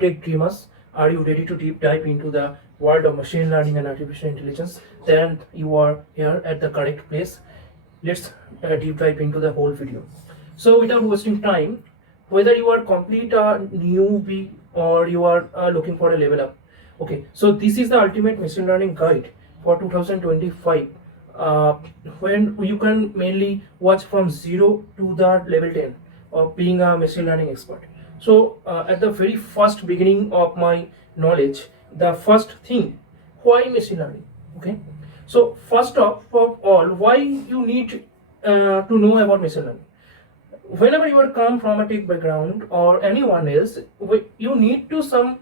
tech dreamers? Are you ready to deep dive into the world of machine learning and artificial intelligence? Then you are here at the correct place. Let's deep dive into the whole video. So without wasting time, whether you are complete a newbie or you are looking for a level up, okay, so this is the ultimate machine learning guide for 2025, uh, when you can mainly watch from 0 to the level 10 of being a machine learning expert. So at the very first beginning of my knowledge, the first thing, why machine learning? Okay, so first of all, why you need to know about machine learning? Whenever you are come from a tech background or anyone else, you need to some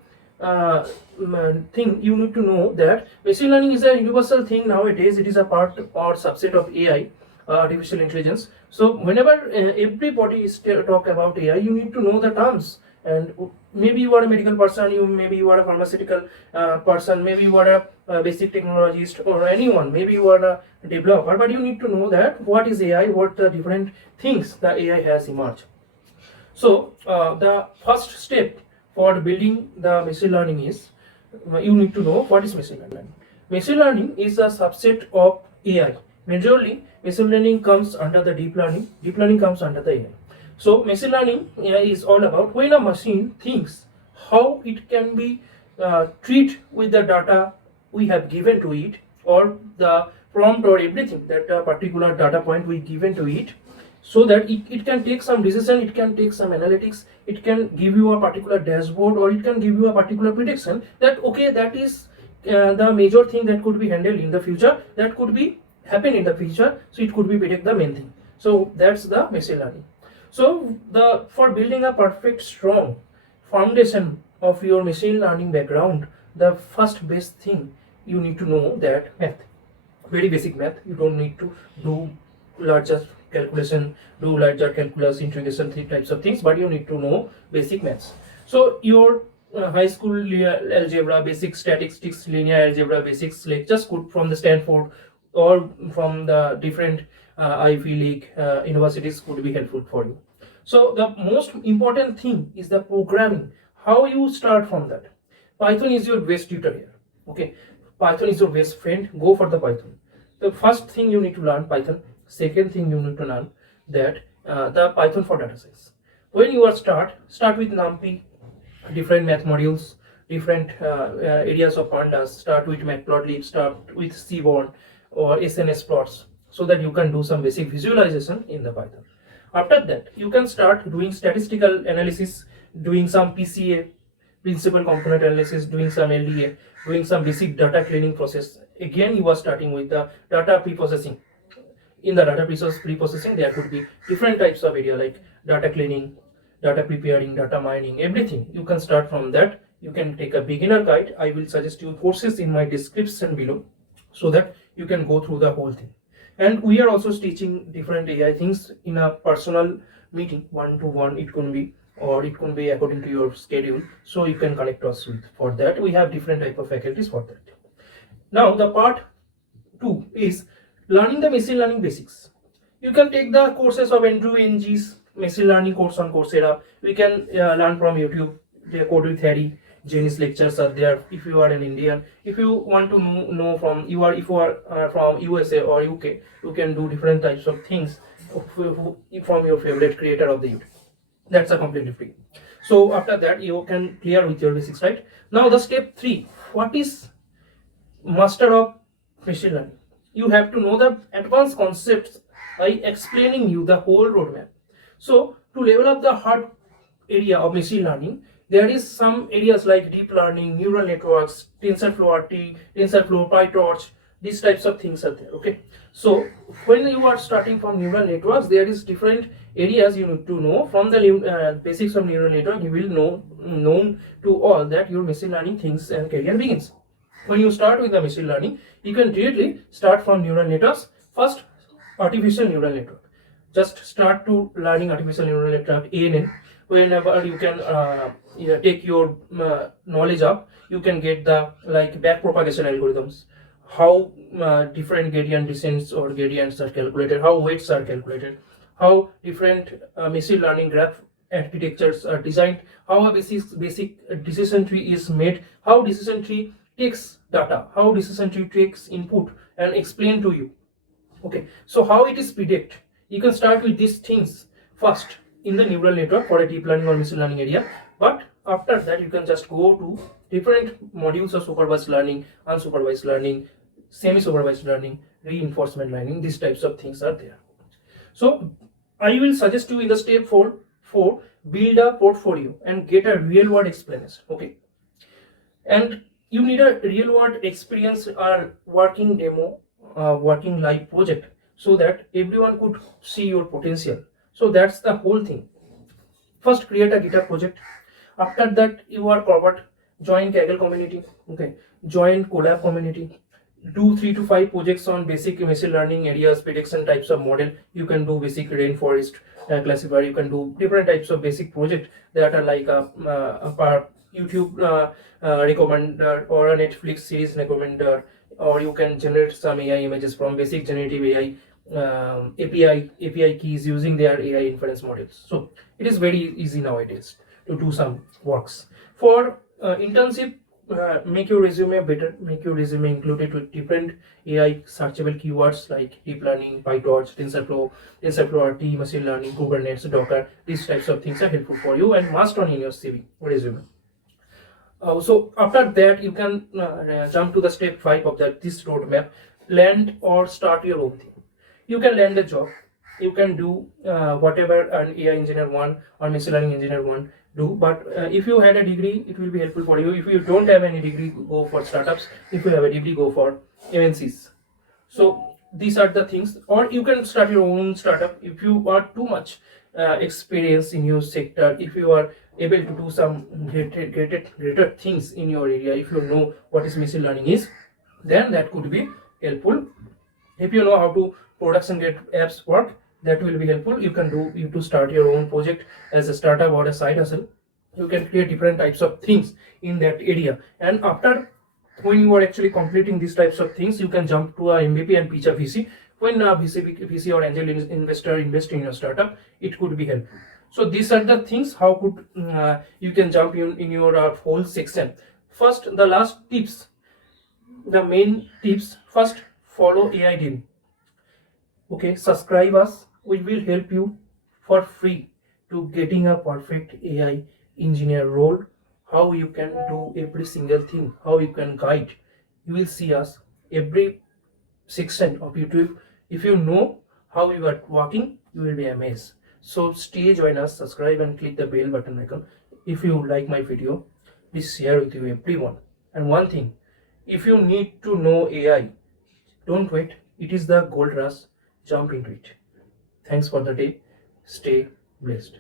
thing, you need to know that machine learning is a universal thing nowadays. It is a part or subset of AI, artificial intelligence. So whenever everybody is talk about AI, you need to know the terms. And maybe you are a medical person, maybe you are a pharmaceutical person, maybe you are a basic technologist, or anyone, maybe you are a developer, but you need to know that what is AI, what the different things the AI has emerged. So the first step for building the machine learning is, you need to know what is machine learning. Machine learning is a subset of AI. Majorly, machine learning comes under the deep learning. Deep learning comes under the AI. So machine learning is all about when a machine thinks how it can be treat with the data we have given to it, or the prompt or everything that a particular data point we given to it, so that it can take some decision, it can take some analytics, it can give you a particular dashboard, or it can give you a particular prediction that okay, that is the major thing that could be handled in the future, that could be happen in the future, so it could be predict the main thing. So that's the machine learning. So for building a perfect strong foundation of your machine learning background, the first best thing you need to know that math, very basic math. You don't need to do larger calculation, do larger calculus, integration, three types of things, but you need to know basic maths. So your high school algebra, basic statistics, linear algebra basics lectures could from the Stanford or from the different Ivy League universities could be helpful for you. So the most important thing is the programming. How you start from that? Python is your best tutor here. Okay, Python is your best friend. Go for the Python. The first thing you need to learn Python. Second thing you need to learn that the Python for data science. When you are start with NumPy, different math modules, different areas of pandas. Start with matplotlib, start with seaborn or SNS plots, so that you can do some basic visualization in the Python. After that, you can start doing statistical analysis, doing some PCA, principal component analysis, doing some LDA, doing some basic data cleaning process. Again, you are starting with the data pre-processing. In the data pre-processing, there could be different types of area like data cleaning, data preparing, data mining, everything. You can start from that. You can take a beginner guide. I will suggest you courses in my description below, so that you can go through the whole thing. And we are also teaching different AI things in a personal meeting, one-to-one it can be, or it can be according to your schedule, so you can connect us with. For that, we have different type of faculties for that. Now the part 2 is learning the machine learning basics. You can take the courses of Andrew Ng's machine learning course on Coursera. We can learn from YouTube. The Code with Harry, Jenny's lectures are there. If you are an Indian, if you want to know from if you are from USA or UK, you can do different types of things from your favorite creator of the YouTube. That's a completely free. So after that, you can clear with your basics, right? Now the step 3. What is master of machine learning? You have to know the advanced concepts by explaining you the whole roadmap. So to level up the hard area of machine learning, there is some areas like deep learning, neural networks, TensorFlow RT, TensorFlow, PyTorch, these types of things are there. Okay, so when you are starting from neural networks, there is different areas you need to know. From the basics of neural network, you will known to all that your machine learning things and career begins. When you start with the machine learning, you can directly start from neural networks. First, artificial neural network. Just start to learning artificial neural network, ANN. Whenever you can take your knowledge up, you can get the like back propagation algorithms, how different gradient descents or gradients are calculated, how weights are calculated, how different machine learning graph architectures are designed, how a basic decision tree is made, how decision tree takes data, how decision tree takes input and explain to you. Okay, so how it is predict? You can start with these things first in the neural network for a deep learning or machine learning area, but after that you can just go to different modules of supervised learning, unsupervised learning, semi-supervised learning, reinforcement learning. These types of things are there. So I will suggest you in the step 4, build a portfolio and get a real world experience. Okay, and you need a real world experience or working demo, working live project, so that everyone could see your potential. So that's the whole thing. First, create a GitHub project. After that, you are covered. Join Kaggle community. Okay, join Collab community. Do 3 to 5 projects on basic machine learning areas, prediction types of model. You can do basic rainforest classifier. You can do different types of basic project that are like a YouTube recommender or a Netflix series recommender, or you can generate some AI images from basic generative AI API keys using their AI inference models. So it is very easy nowadays to do some works. For internship, make your resume better, make your resume included with different AI searchable keywords like deep learning, PyTorch, TensorFlow RT, machine learning, Kubernetes, Docker. These types of things are helpful for you and must on in your CV resume. So after that, you can jump to the step 5 of this roadmap: land or start your own thing. You can land a job, you can do whatever an AI engineer want or machine learning engineer want do. But if you had a degree, it will be helpful for you. If you don't have any degree, go for startups. If you have a degree, go for MNCs. So these are the things. Or you can start your own startup if you are too much experience in your sector, if you are able to do some greater things in your area, if you know what is machine learning is, then that could be helpful. If you know how to production grade apps work, that will be helpful. You can do you to start your own project as a startup or a side hustle. You can create different types of things in that area, and after when you are actually completing these types of things, you can jump to a MVP and pitch a VC. When a VC or angel investor invest in your startup, it could be helpful. So these are the things how could you can jump in your whole section. First, the last tips, the main tips. First, follow Aidemy. Okay, subscribe us. We will help you for free to getting a perfect AI engineer role. How you can do every single thing, how you can guide. You will see us every section of YouTube. If you know how you are working, you will be amazed. So stay, join us, subscribe and click the bell button icon. If you like my video, please share with you everyone. And one thing, if you need to know AI, don't wait. It is the gold rush. Jump into it. Thanks for the day. Stay blessed.